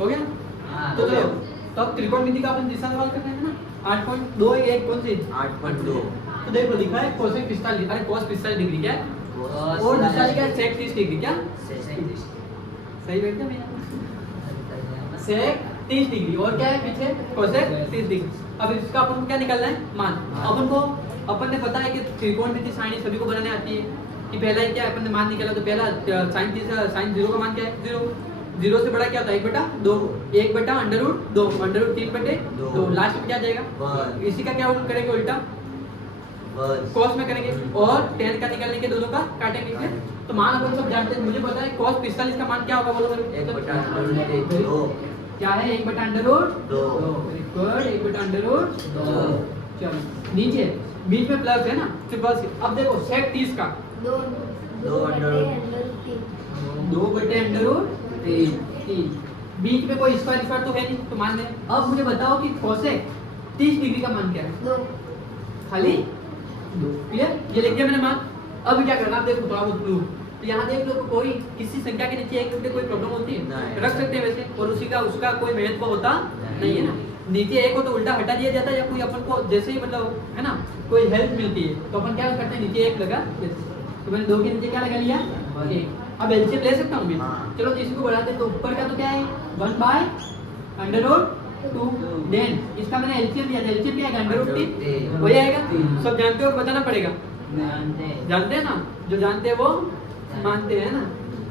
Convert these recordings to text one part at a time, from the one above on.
हो गया। तो चलो तो अब त्रिकोणमिति का अपन दिशा सवाल करना है ना। 8.2 1 कौन सी 8.2 तो देखो लिखा है कोसेक 45 अरे cos 45 डिग्री क्या है और दूसरा लिखा है sec 30 डिग्री क्या सही बैठ गया भैया sec 30 डिग्री और क्या है पीछे कोसेक 30 डिग्री। अब इसका अपन को क्या निकालना है मान। अपन ने पता है कि त्रिकोणमिति साइन सभी को बनाने आती है कि पहला ही क्या है अपन ने मान निकाला तो पहला साइन 0 का मान क्या है 0 से बड़ा क्या होता है 1/2 1/√2 3/2 लास्ट में क्या जाएगा इसी का क्या करेंगे उल्टा cos में करेंगे और tan का निकालने के दोनों का काटेंगे ठीक है। तो मान अपन सब जानते हैं मुझे पता है cos 45 का मान क्या होगा बोलो मेरे 1/√2 क्या है 1/√2 1/√2 चलो नीचे बीच में प्लस है ना तो बस अब देखो sec 30 का 2/√3 बीच में कोई स्क्वायर तो है नहीं तो मान लें। अब मुझे बताओ कि कोसेक 30 डिग्री का मान क्या है 2 खाली 2 क्लियर ये लिख दिया मैंने मान। अब क्या करना आप देखो थोड़ा बहुत प्रूफ तो यहाँ देख लो कोई किसी संख्या के नीचे एक कोई प्रॉब्लम होती है रख सकते हैं वैसे और उसी का उसका कोई महत्व होता नहीं है ना। नीचे एक हो तो उल्टा हटा दिया जाता है या कोई अपन को जैसे ही मतलब है ना कोई हेल्प मिलती है तो अपन क्या करते हैं नीचे एक लगा तो मैंने 2 के नीचे क्या लगा लिया 1। अब एलसीएम ले सकता हूँ मैं चलो तो इसको बढ़ाते तो ऊपर का तो क्या है 1/√2 देन इसका मैंने एलसीएम लिया था एलसीएम क्या है √3 हो जाएगा। सब जानते हो बताना पड़ेगा जानते हैं ना जो जानते हैं वो मानते हैं ना।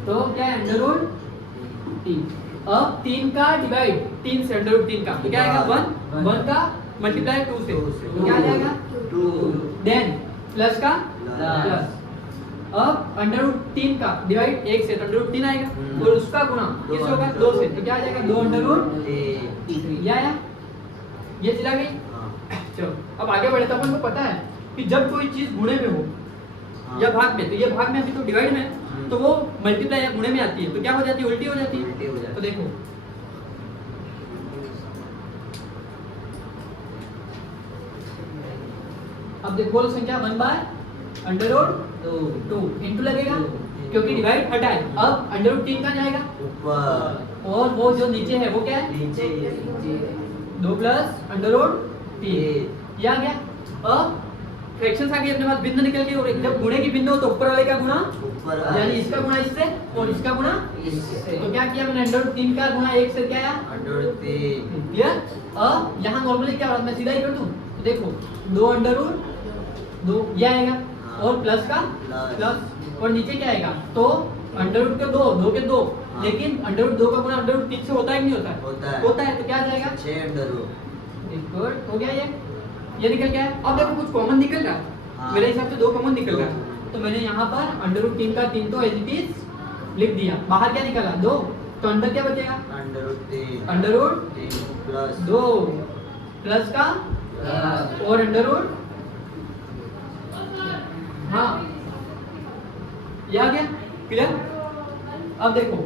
तो क्या है √3 अब 3 का डिवाइड 3 से √3 का तो क्या आएगा 1 का मल्टीप्लाई 2 से तो क्या आ जाएगा 2 देन प्लस का प्लस अब √3 का डिवाइड 1 से तो √3 आएगा और उसका गुणा किस होगा 2 से तो क्या आ जाएगा 2√3 ये आया ये चला गई। चलो अब आगे बढ़े तो अपन को पता है कि जब कोई चीज गुणे में हो या भाग में तो ये भाग में अभी तो डिवाइड में तो वो मल्टीप्लाई या गुणे में आती है तो क्या हो जाती है उल्टी हो जाती है। तो देखो अब देखो बोल संख्या 1/√2 इंटू लगेगा क्योंकि डिवाइड हटा है। अब √3 का जाएगा ऊपर और वो जो नीचे है वो क्या है नीचे 2 + √3 ये आ गया। अब फ्रैक्शंस आ गई अपने पास बिंदु निकल गई और जब गुणे की बिंदु हो तो ऊपर वाले का गुणा यानी इसका गुणा इससे और इसका गुणा इससे तो क्या किया मैंने √3 का गुणा 1 से क्या आया √3 क्लियर। अब यहाँ नॉर्मली क्या होगा मैं सीधा ही कर दूं तो देखो 2/2 ये आएगा और प्लस का प्लस और नीचे क्या आएगा तो √2 के 2 के 2 लेकिन √2 का गुणा √3 से होता है कि नहीं होता है होता है तो क्या आ जाएगा 6 हो गया ये निकल गया है। अब देखो कुछ कॉमन निकल रहा है मेरे हिसाब से 2 कॉमन निकल रहा है तो मैंने यहाँ पर √3 का 3 तो एज इट इज लिख दिया बाहर क्या निकला 2 तो अंदर क्या बचेगा √2 प्लस का और हाँ ये आ गया क्लियर। अब देखो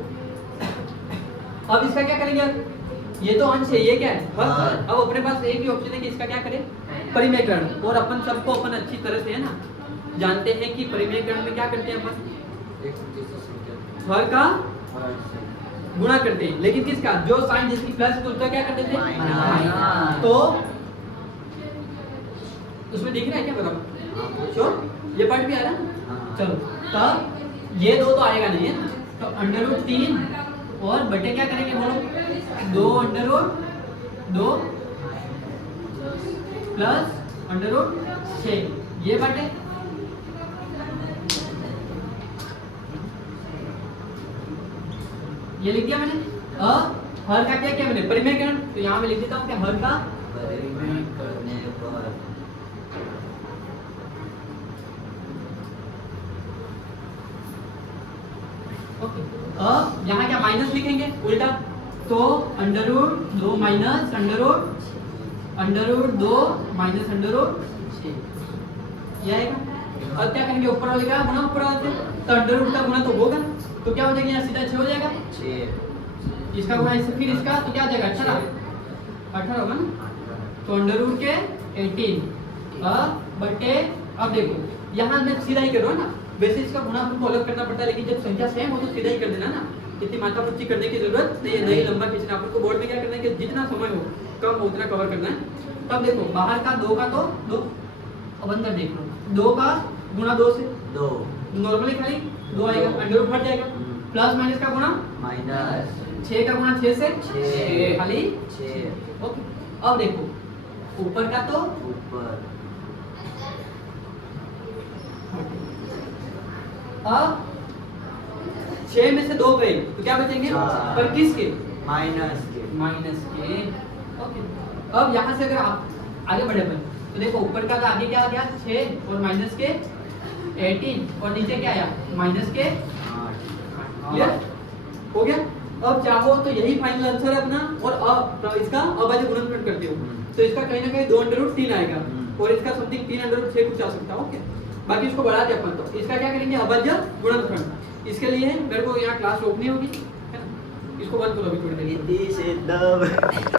अब इसका क्या करेंगे ये तो अंश है ये क्या है अब अपने पास एक ही ऑप्शन है कि इसका क्या करें परिमेयकरण और अपन सबको अपन अच्छी तरह से है ना जानते हैं कि परिमेयकरण में क्या करते हैं अपन हर का गुणा करते हैं लेकिन किसका जो साइन जिसकी प्लस है तो उसका क्या करते थे तो उसमें दिख रहा है क्या बराबर श्योर ये पार्ट भी आ रहा है चलो तब ये 2 तो आएगा नहीं है तो √3 और बटे क्या करेंगे बोलो 2/2 प्लस √6 ये बटे ये लिख दिया मैंने। हर का क्या किया मैंने परिमेयकरण तो यहाँ मैं लिख देता हूँ कि हर का परिमेय करने पर ओके अब यहाँ क्या माइनस लिखेंगे उल्टा तो √2 माइनस √2 माइनस √6 ये आएगा। अब क्या करेंगे ऊपर वाले का गुणा ऊपर वाले से तो √2 का गुणा तो होगा तो क्या हो जाएगा यहाँ सीधा 6 हो जाएगा 6 इसका गुणा इससे फिर इसका तो क्या आ जाएगा 18 होगा ना तो √2 के 18 बटे अब देखो यहाँ मैं सीधा ही कर रहा हूँ ना वैसे इसका गुणा हमको अलग करना पड़ता है लेकिन जब संख्या सेम हो तो सीधा ही कर देना ना इतनी माथा पुच्ची करने की जरूरत नहीं है, नहीं लंबा खींचना। अपन को बोर्ड में क्या करना है कि जितना समय हो कम हो उतना कवर करना है। तब देखो बाहर का 2 का तो 2, अब अंदर देख लो 2 का गुणा 2 से 2 नॉर्मली खाली 2 आएगा, अंडर रूट हट जाएगा। प्लस माइनस का गुणा माइनस 6 का गुणा 6 से 6 खाली 6 ओके। अब देखो ऊपर का तो ऊपर अब 6 में से 2 गए तो क्या बचेंगे? 4 पर किसके? माइनस के माइनस के ओके। अब यहाँ से अगर आप आगे बढ़े अपन तो देखो ऊपर का तो आगे क्या आ गया 6 और माइनस के 18 और नीचे क्या आया माइनस के 8 क्लियर हो गया। अब चाहो तो यही फाइनल आंसर है अपना, और अब इसका अभाज्य गुणनखंड करते हो तो इसका कहीं ना कहीं 2 अंडर रूट 3 आएगा और इसका समथिंग 3 अंडर रूट 6 कुछ आ सकता है ओके। बाकी इसको बढ़ा दे अपन तो इसका क्या करेंगे अभाज्य गुणनखंड। इसके लिए मेरे को यहाँ क्लास रोकनी होगी है ना, इसको बंद करो अभी थोड़ी देर। इति सिद्धम